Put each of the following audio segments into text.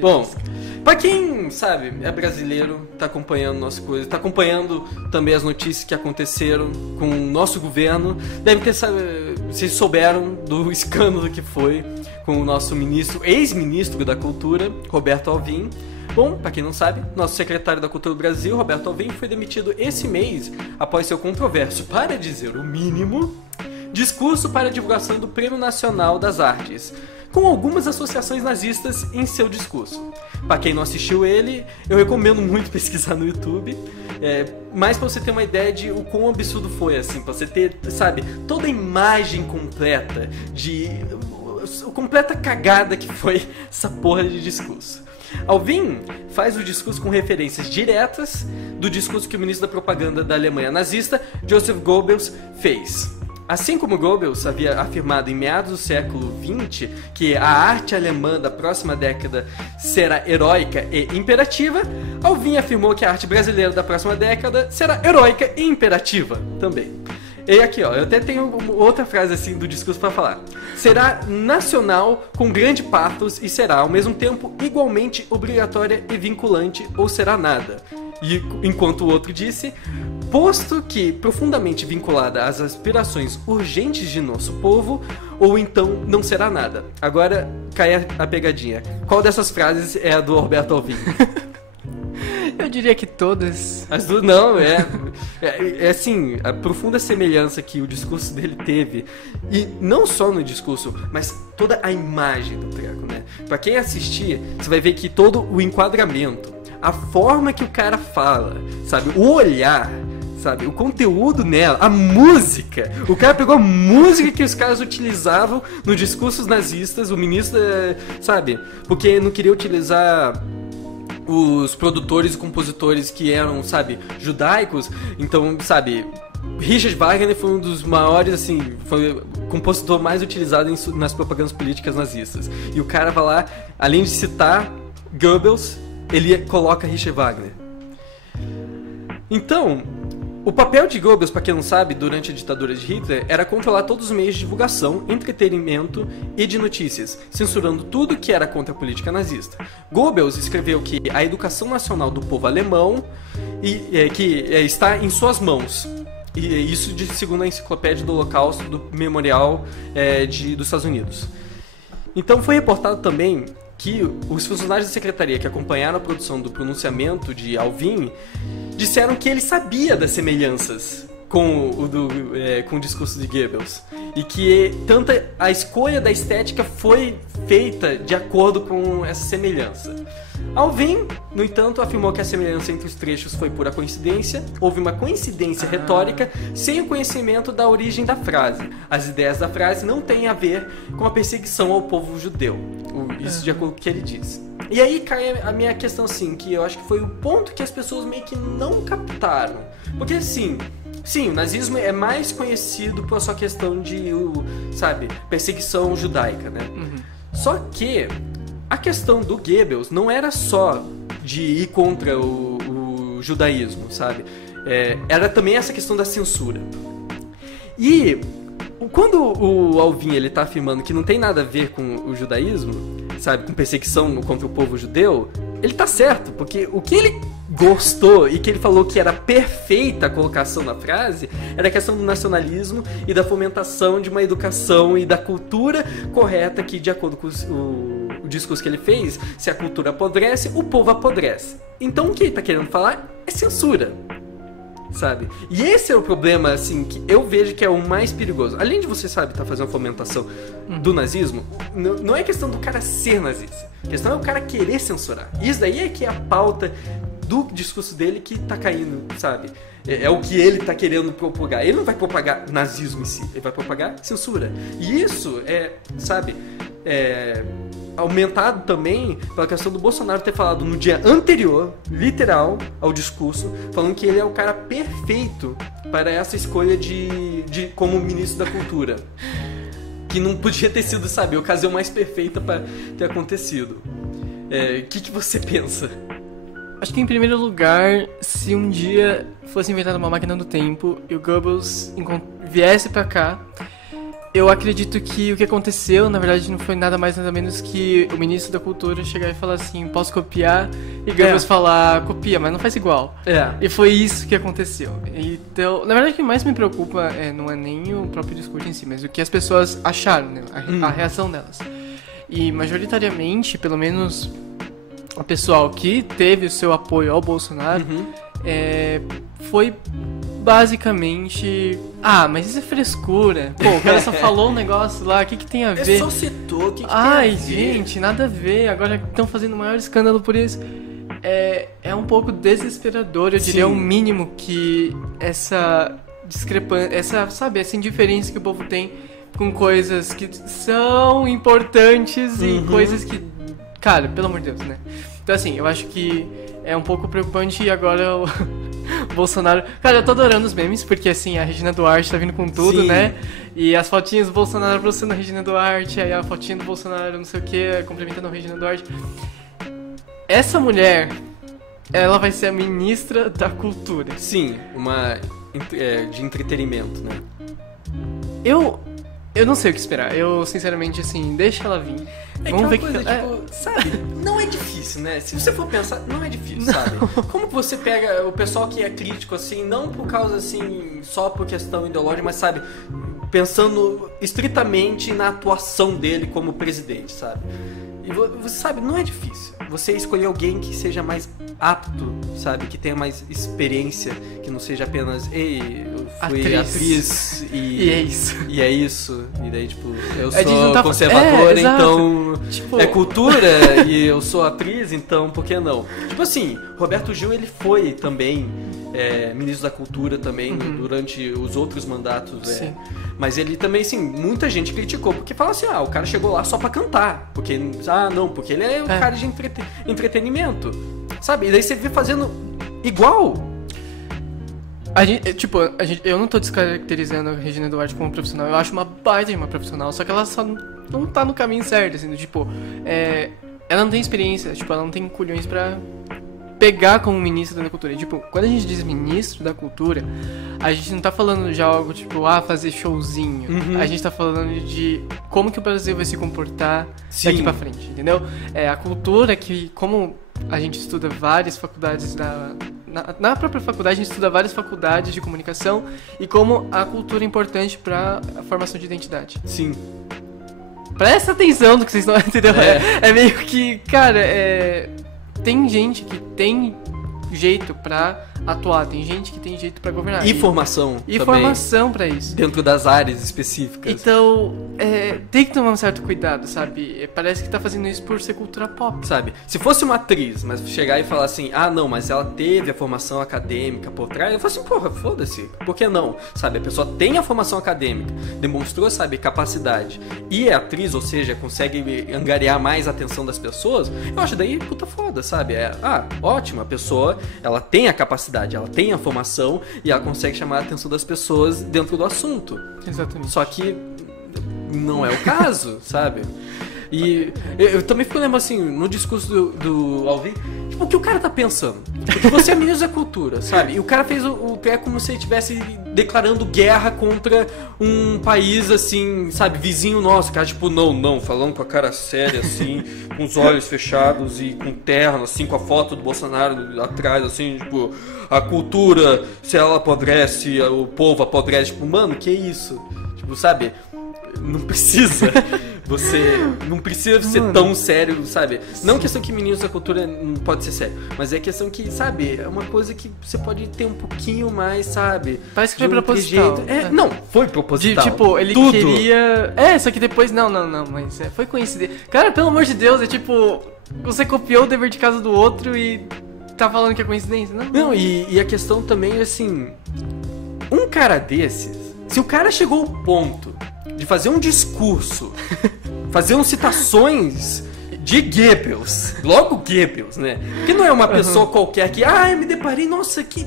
Bom, pra quem, sabe, é brasileiro, tá acompanhando nossa coisa, tá acompanhando também as notícias que aconteceram com o nosso governo, deve ter, sabe, vocês souberam do escândalo que foi com o nosso ministro, ex-ministro da Cultura, Roberto Alvim. Bom, pra quem não sabe, nosso secretário da Cultura do Brasil, Roberto Alvim, foi demitido esse mês após seu controverso, para dizer o mínimo, discurso para a divulgação do Prêmio Nacional das Artes, com algumas associações nazistas em seu discurso. Para quem não assistiu ele, eu recomendo muito pesquisar no YouTube, mas para você ter uma ideia de o quão absurdo foi, assim, para você ter, sabe, toda a imagem completa de completa cagada que foi essa porra de discurso. Alvim faz o discurso com referências diretas do discurso que o ministro da propaganda da Alemanha nazista, Joseph Goebbels, fez. Assim como Goebbels havia afirmado em meados do século XX que a arte alemã da próxima década será heróica e imperativa, Alvim afirmou que a arte brasileira da próxima década será heróica e imperativa também. E aqui, ó, eu até tenho outra frase assim do discurso para falar. Será nacional com grande pathos e será, ao mesmo tempo, igualmente obrigatória e vinculante, ou será nada. E enquanto o outro disse, posto que profundamente vinculada às aspirações urgentes de nosso povo, ou então não será nada. Agora cai a pegadinha. Qual dessas frases é a do Roberto Alvim? Eu diria que todas. As duas, não, é assim, a profunda semelhança que o discurso dele teve, e não só no discurso, mas toda a imagem do treco, né? Pra quem assistir, você vai ver que todo o enquadramento, a forma que o cara fala, sabe, o olhar, sabe, o conteúdo nela, a música, o cara pegou a música que os caras utilizavam nos discursos nazistas, o ministro, sabe, porque não queria utilizar os produtores e compositores que eram, sabe, judaicos. Então, sabe, Richard Wagner foi um dos maiores, assim, foi o compositor mais utilizado nas propagandas políticas nazistas. E o cara vai lá, além de citar Goebbels, ele coloca Richard Wagner. Então, o papel de Goebbels, para quem não sabe, durante a ditadura de Hitler, era controlar todos os meios de divulgação, entretenimento e de notícias, censurando tudo que era contra a política nazista. Goebbels escreveu que a educação nacional do povo alemão está em suas mãos. E isso segundo a enciclopédia do Holocausto do Memorial dos Estados Unidos. Então foi reportado também que os funcionários da secretaria que acompanharam a produção do pronunciamento de Alvim disseram que ele sabia das semelhanças com o discurso de Goebbels e que tanto a escolha da estética foi feita de acordo com essa semelhança. Alvim, no entanto, afirmou que a semelhança entre os trechos foi pura coincidência, houve uma coincidência retórica sem o conhecimento da origem da frase. As ideias da frase não têm a ver com a perseguição ao povo judeu. Isso de acordo com o que ele disse. E aí cai a minha questão, assim, que eu acho que foi o ponto que as pessoas meio que não captaram. Porque, assim, sim, o nazismo é mais conhecido por sua questão de, sabe, perseguição judaica, né? Uhum. Só que a questão do Goebbels não era só de ir contra o judaísmo, sabe? Era também essa questão da censura. E quando o Alvim ele tá afirmando que não tem nada a ver com o judaísmo, sabe, com perseguição contra o povo judeu, ele tá certo, porque o que ele gostou e que ele falou que era perfeita a colocação na frase era a questão do nacionalismo e da fomentação de uma educação e da cultura correta que, de acordo com o discurso que ele fez, se a cultura apodrece, o povo apodrece. Então o que ele tá querendo falar é censura, sabe? E esse é o problema, assim, que eu vejo que é o mais perigoso. Além de você, sabe, tá fazendo uma fomentação do nazismo, não é questão do cara ser nazista. A questão é o cara querer censurar. Isso daí é que é a pauta do discurso dele que tá caindo, sabe? É o que ele tá querendo propagar. Ele não vai propagar nazismo em si, ele vai propagar censura. E isso sabe, aumentado também pela questão do Bolsonaro ter falado no dia anterior, literal, ao discurso, falando que ele é o cara perfeito para essa escolha de como ministro da cultura. Que não podia ter sido, sabe, a ocasião mais perfeita para ter acontecido. O que você pensa? Acho que, em primeiro lugar, se um dia fosse inventada uma máquina do tempo e o Goebbels viesse pra cá, Eu acredito que o que aconteceu, na verdade, não foi nada mais nada menos que o ministro da Cultura chegar e falar assim, posso copiar? E Goebbels falar, copia, mas não faz igual. E foi isso que aconteceu. Então, na verdade, o que mais me preocupa não é nem o próprio discurso em si, mas o que as pessoas acharam, né? A reação delas. E, majoritariamente, pelo menos o pessoal que teve o seu apoio ao Bolsonaro, foi basicamente... Ah, mas isso é frescura. Pô, o cara só falou um negócio lá, o que tem a ver? Só citou, o que tem a ver? Ai, gente, nada a ver. Agora estão fazendo o maior escândalo por isso. É um pouco desesperador, eu diria, o mínimo que essa discrepância, essa indiferença que o povo tem com coisas que são importantes e coisas que... Cara, pelo amor de Deus, né? Então, assim, eu acho que é um pouco preocupante e agora o Bolsonaro... Cara, eu tô adorando os memes, porque, assim, a Regina Duarte tá vindo com tudo, né? E as fotinhas do Bolsonaro aproximando a Regina Duarte, aí a fotinha do Bolsonaro, não sei o que, complementando a Regina Duarte. Essa mulher, ela vai ser a ministra da Cultura. Sim, uma de entretenimento, né? Eu não sei o que esperar. Eu, sinceramente, assim, deixa ela vir. Vamos ver coisa, sabe? Não é difícil, né? Se você for pensar, não é difícil, sabe? Como que você pega o pessoal que é crítico, assim, não por causa, assim, só por questão ideológica, mas, sabe, pensando estritamente na atuação dele como presidente, sabe? E você sabe, não é difícil. Você escolher alguém que seja mais apto, sabe? Que tenha mais experiência, que não seja apenas, ei, eu fui atriz e é isso. E é isso. E daí, tipo, eu sou tá... conservadora, então tipo... é cultura e eu sou atriz, então por que não? Tipo assim, Roberto Gil, ele foi também ministro da Cultura também durante os outros mandatos. Sim. Mas ele também, assim, muita gente criticou, porque fala assim, o cara chegou lá só pra cantar. Porque, porque ele é um cara de entretenimento, sabe? E daí você vê fazendo igual. Eu não tô descaracterizando a Regina Duarte como profissional, eu acho uma baita de uma profissional, só que ela só não tá no caminho certo, assim, ela não tem experiência, ela não tem culhões pra pegar como ministro da Cultura. E, quando a gente diz ministro da Cultura, a gente não tá falando de algo fazer showzinho. A gente tá falando de como que o Brasil vai se comportar daqui pra frente, entendeu? A cultura que, como a gente estuda várias faculdades na própria faculdade, a gente estuda várias faculdades de comunicação e como a cultura é importante pra formação de identidade. Sim. Presta atenção no que vocês não entendeu? É meio que, cara, tem gente que tem jeito pra atuar, tem gente que tem jeito pra governar. E formação E também, formação pra isso. dentro das áreas específicas. Então, tem que tomar um certo cuidado, sabe? Parece que tá fazendo isso por ser cultura pop. Sabe? Se fosse uma atriz, mas chegar e falar assim, não, mas ela teve a formação acadêmica por trás, eu falo assim, porra, foda-se, por que não? Sabe? A pessoa tem a formação acadêmica, demonstrou, sabe, capacidade, e é atriz, ou seja, consegue angariar mais a atenção das pessoas, eu acho daí puta foda, sabe? Ótimo, a pessoa, ela tem a capacidade, ela tem a formação e ela consegue chamar a atenção das pessoas dentro do assunto. Exatamente. Só que não é o caso, sabe? E eu também fico lembrando assim, no discurso do Alvin, o que o cara tá pensando? Porque você é ministro da Cultura, sabe? E o cara fez o pé como se ele estivesse declarando guerra contra um país, assim, sabe, vizinho nosso. O cara, não, falando com a cara séria, assim, com os olhos fechados e com terno, assim, com a foto do Bolsonaro atrás, assim, a cultura, se ela apodrece, o povo apodrece. Mano, que isso? Sabe? Não precisa. Você não precisa ser tão sério, sabe? Não questão que ministro da Cultura não pode ser sério, mas é questão que, sabe, é uma coisa que você pode ter um pouquinho mais, sabe? Parece que foi proposital. Não, foi proposital. Ele queria... só que depois, não, mas foi coincidência. Cara, pelo amor de Deus, você copiou o dever de casa do outro e tá falando que é coincidência, não? Não, e a questão também é assim, um cara desses, se o cara chegou ao ponto de fazer um discurso, fazer citações de Goebbels, logo Goebbels, né? Que não é uma pessoa qualquer que, eu me deparei, nossa, que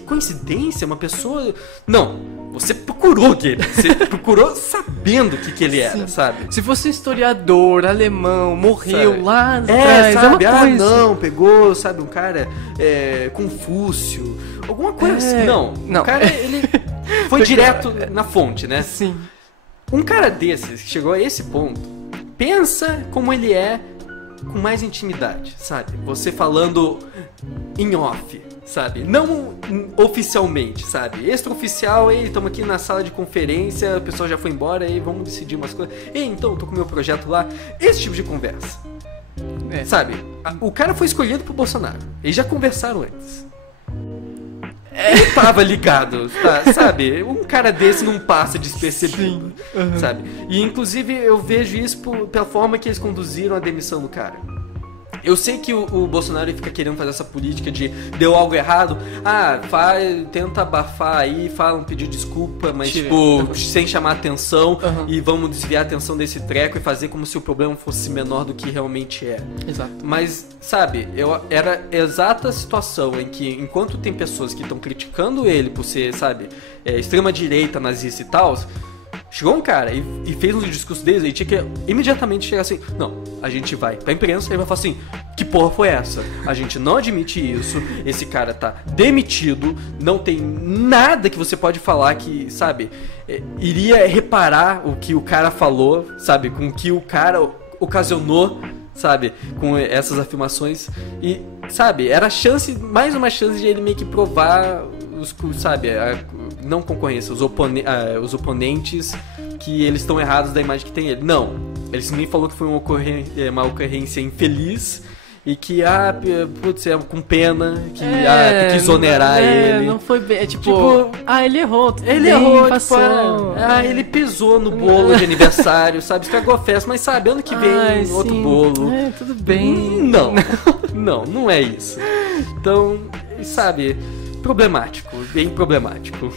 coincidência, uma pessoa... Não, você procurou Goebbels, você procurou sabendo o que ele era, sabe? Se fosse um historiador alemão, morreu sabe? Lá atrás, sabe? É uma coisa. Não, pegou, sabe, um cara Confúcio, alguma coisa assim. Não, o cara, ele foi direto na fonte, né? Sim. Um cara desses, que chegou a esse ponto, pensa como ele é com mais intimidade, sabe? Você falando em off, sabe? Não oficialmente, sabe? Extraoficial, ei, estamos aqui na sala de conferência, o pessoal já foi embora, ei, vamos decidir umas coisas. Ei, então, tô com o meu projeto lá. Esse tipo de conversa. Sabe? O cara foi escolhido pro Bolsonaro. Eles já conversaram antes. Ele tava ligado, tá? Sabe? Um cara desse não passa despercebido, sabe? E inclusive eu vejo isso pela forma que eles conduziram a demissão do cara. Eu sei que o Bolsonaro fica querendo fazer essa política de deu algo errado, tenta abafar aí, pedir desculpa, mas tipo, sem chamar atenção, e vamos desviar a atenção desse treco e fazer como se o problema fosse menor do que realmente é. Exato. Mas, sabe, era a exata situação em que, enquanto tem pessoas que estão criticando ele por ser, sabe, extrema-direita, nazista e tal, chegou um cara e fez um discurso deles e tinha que imediatamente chegar assim, não, a gente vai pra imprensa e vai falar assim, que porra foi essa? A gente não admite isso, esse cara tá demitido, não tem nada que você pode falar que, sabe, iria reparar o que o cara falou, sabe, com o que o cara ocasionou, sabe, com essas afirmações e, sabe, era mais uma chance de ele meio que provar sabe, não concorrência, os oponentes que eles estão errados da imagem que tem ele. Não, ele simplesmente falou que foi uma ocorrência infeliz e que, putz, é com pena, que tem que exonerar ele. Não foi bem, tipo, ele errou. Ele errou, passou. Ele pisou no bolo de aniversário, sabe, estragou a festa, mas sabe, ano que vem outro bolo. Tudo bem. Não é isso. Então, sabe, problemático, bem problemático.